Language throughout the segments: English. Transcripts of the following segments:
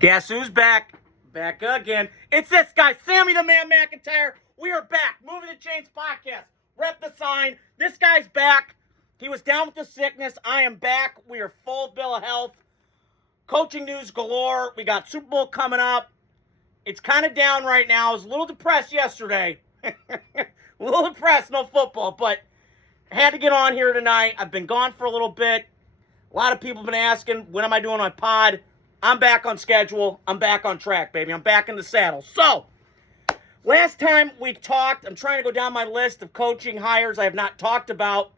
Guess who's back? Back again. It's this guy, Sammy the Man McIntyre. We are back. Moving the Chains podcast. Rep the sign. This guy's back. He was down with the sickness. I am back. We are full bill of health. Coaching news galore. We got Super Bowl coming up. It's kind of down right now. I was a little depressed yesterday. A little depressed, no football, but I had to get on here tonight. I've been gone for a little bit. A lot of people have been asking, when am I doing my pod? I'm back on schedule. I'm back on track, baby. I'm back in the saddle. So, last time we talked, I'm trying to go down my list of coaching hires I have not talked about.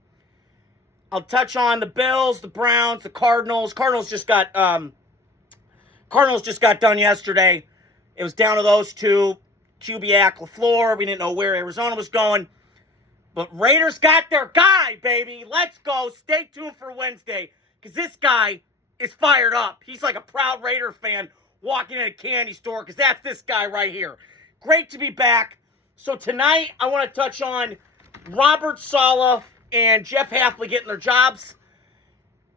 I'll touch on the Bills, the Browns, the Cardinals. Cardinals just got done yesterday. It was down to those two, Kubiak, LaFleur. We didn't know where Arizona was going. But Raiders got their guy, baby. Let's go. Stay tuned for Wednesday, because this guy is fired up. He's like a proud Raider fan walking in a candy store, because that's this guy right here. Great to be back. So tonight, I want to touch on Robert Saleh and Jeff Hafley getting their jobs.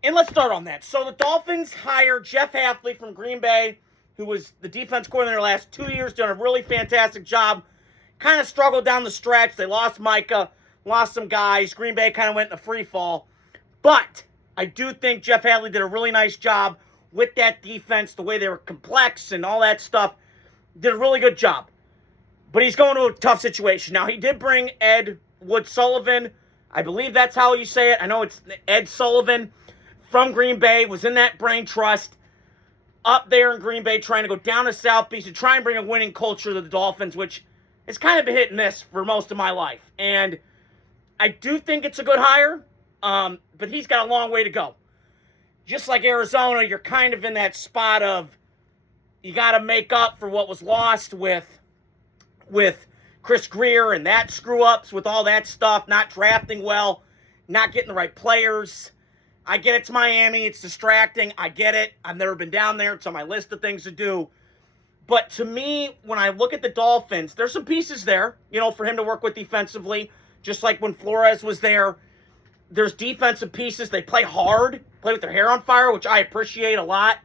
And let's start on that. So the Dolphins hired Jeff Hafley from Green Bay, who was the defense coordinator the last 2 years, done a really fantastic job. Kind of struggled down the stretch. They lost Micah, lost some guys. Green Bay kind of went in a free fall. But I do think Jeff Hafley did a really nice job with that defense, the way they were complex and all that stuff. Did a really good job. But he's going to a tough situation. Now, he did bring Ed Wood-Sullivan. I believe that's how you say it. I know it's Ed Sullivan from Green Bay, was in that brain trust up there in Green Bay, trying to go down to South Beach and try and bring a winning culture to the Dolphins, which has kind of been hit and miss for most of my life. And I do think it's a good hire. But he's got a long way to go. Just like Arizona, you're kind of in that spot of you got to make up for what was lost with Chris Greer and that screw-ups with all that stuff, not drafting well, not getting the right players. I get it's Miami. It's distracting. I get it. I've never been down there. It's on my list of things to do. But to me, when I look at the Dolphins, there's some pieces there, for him to work with defensively, just like when Flores was there. There's defensive pieces. They play hard, play with their hair on fire, which I appreciate a lot.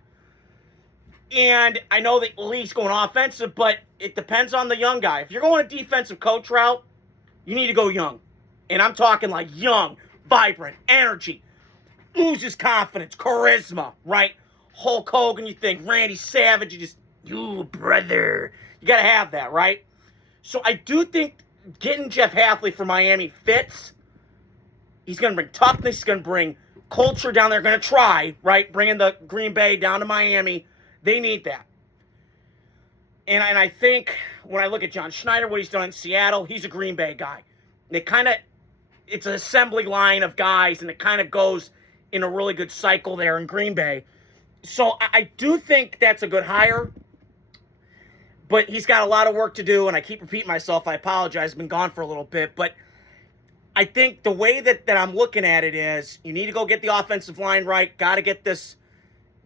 And I know the league's going offensive, but it depends on the young guy. If you're going a defensive coach route, you need to go young. And I'm talking like young, vibrant, energy, oozes confidence, charisma, right? Hulk Hogan, you think Randy Savage, you brother. You got to have that, right? So I do think getting Jeff Hafley from Miami fits. He's going to bring toughness. He's going to bring culture down there. Going to try, right? Bringing the Green Bay down to Miami. They need that. And I think when I look at John Schneider, what he's done in Seattle, he's a Green Bay guy. It's an assembly line of guys, and it kind of goes in a really good cycle there in Green Bay. So I do think that's a good hire. But he's got a lot of work to do, and I keep repeating myself. I apologize. I've been gone for a little bit. But I think the way that I'm looking at it is you need to go get the offensive line right. Got to get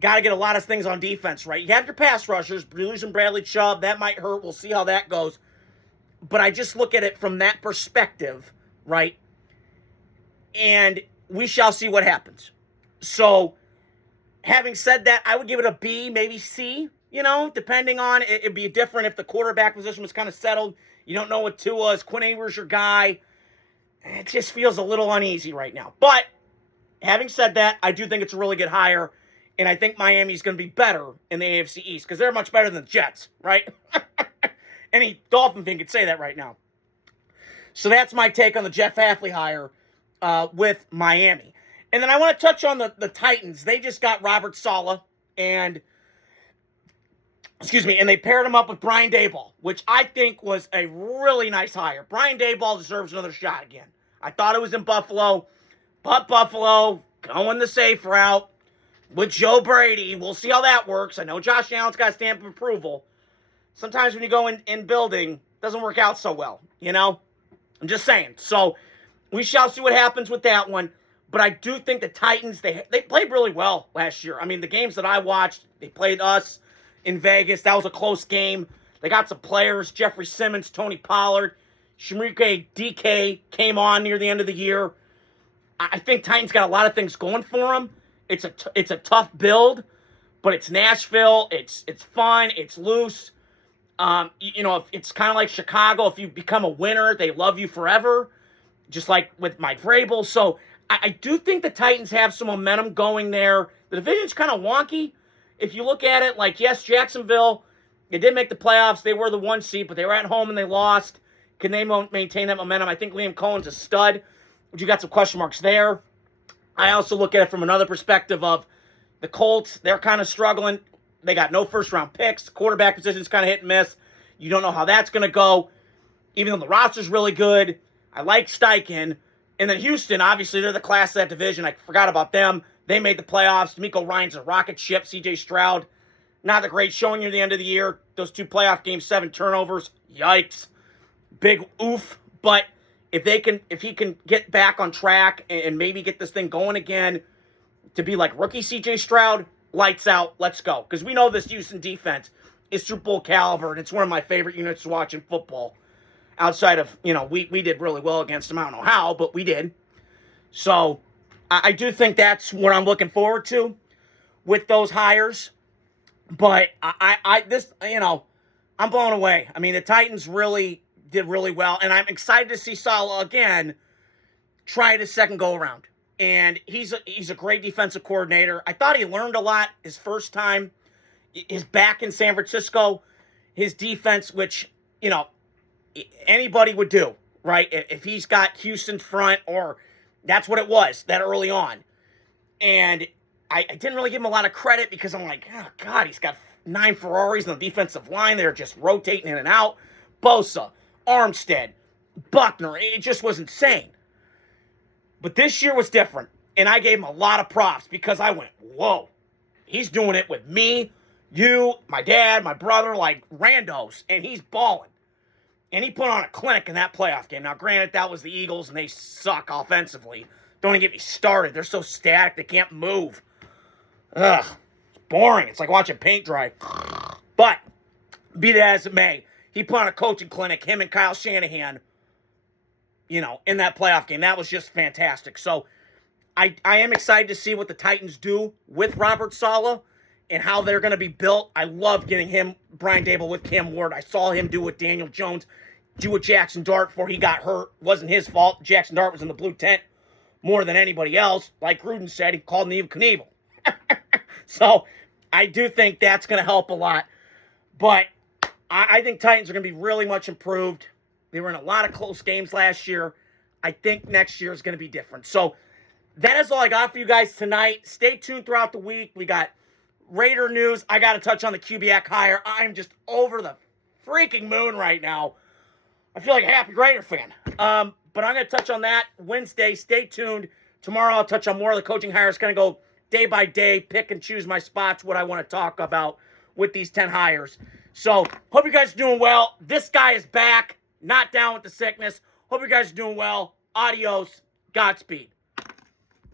a lot of things on defense right. You have your pass rushers, losing Bradley Chubb. That might hurt. We'll see how that goes. But I just look at it from that perspective, right? And we shall see what happens. So, having said that, I would give it a B, maybe C, depending on it. It'd be different if the quarterback position was kind of settled. You don't know what Tua is. Quinn Ewers your guy. It just feels a little uneasy right now. But having said that, I do think it's a really good hire. And I think Miami's going to be better in the AFC East because they're much better than the Jets, right? Any Dolphin fan could say that right now. So that's my take on the Jeff Hafley hire with Miami. And then I want to touch on the Titans. They just got Robert Saleh and they paired him up with Brian Daboll, which I think was a really nice hire. Brian Daboll deserves another shot again. I thought it was in Buffalo, but Buffalo going the safe route with Joe Brady. We'll see how that works. I know Josh Allen's got a stamp of approval. Sometimes when you go in building, it doesn't work out so well, I'm just saying. So we shall see what happens with that one. But I do think the Titans, they played really well last year. I mean, the games that I watched, they played us in Vegas. That was a close game. They got some players, Jeffrey Simmons, Tony Pollard, Shimrike DK came on near the end of the year. I think Titans got a lot of things going for them. It's a tough build, but it's Nashville. It's fun. It's loose. It's kind of like Chicago. If you become a winner, they love you forever, just like with Mike Vrabel. So I do think the Titans have some momentum going there. The division's kind of wonky. If you look at it, like, yes, Jacksonville, they did make the playoffs. They were the 1 seed, but they were at home and they lost. Can they maintain that momentum? I think Liam Cohen's a stud, but you got some question marks there. I also look at it from another perspective of the Colts. They're kind of struggling. They got no first-round picks. Quarterback position's kind of hit and miss. You don't know how that's going to go, even though the roster's really good. I like Steichen. And then Houston, obviously, they're the class of that division. I forgot about them. They made the playoffs. DeMeco Ryans a rocket ship. C.J. Stroud, not a great showing near the end of the year. Those 2 playoff games, 7 turnovers. Yikes. Big oof. But if he can get back on track and maybe get this thing going again to be like rookie C.J. Stroud, lights out, let's go. Because we know this Houston defense is Super Bowl caliber, and it's one of my favorite units to watch in football. Outside of, we did really well against them. I don't know how, but we did. So I do think that's what I'm looking forward to with those hires. But I'm blown away. I mean, the Titans really did really well, and I'm excited to see Saleh again try it his second go-around. And he's a great defensive coordinator. I thought he learned a lot his first time. His back in San Francisco, his defense, which, anybody would do, right? If he's got Houston front, or that's what it was that early on. And I didn't really give him a lot of credit because I'm like, oh, God, he's got 9 Ferraris on the defensive line. They're just rotating in and out. Bosa, Armstead, Buckner. It just was insane. But this year was different. And I gave him a lot of props because I went, whoa, he's doing it with me, you, my dad, my brother, like randos, and he's balling. And he put on a clinic in that playoff game. Now, granted, that was the Eagles, and they suck offensively. Don't even get me started. They're so static, they can't move. Ugh, it's boring. It's like watching paint dry. But, be that as it may, he put on a coaching clinic, him and Kyle Shanahan, in that playoff game. That was just fantastic. So, I am excited to see what the Titans do with Robert Saleh and how they're going to be built. I love getting Brian Dable with Cam Ward. I saw him do with Daniel Jones, do with Jackson Dart before he got hurt. Wasn't his fault. Jackson Dart was in the blue tent more than anybody else. Like Gruden said, he called him Knievel. So I do think that's going to help a lot. But I think Titans are going to be really much improved. They were in a lot of close games last year. I think next year is going to be different. So that is all I got for you guys tonight. Stay tuned throughout the week. We got Raider news. I got to touch on the Kubiak hire. I'm just over the freaking moon right now. I feel like a happy Raider fan. But I'm going to touch on that Wednesday. Stay tuned. Tomorrow I'll touch on more of the coaching hires. Going to go day by day, pick and choose my spots, what I want to talk about with these 10 hires. So, hope you guys are doing well. This guy is back. Not down with the sickness. Hope you guys are doing well. Adios. Godspeed.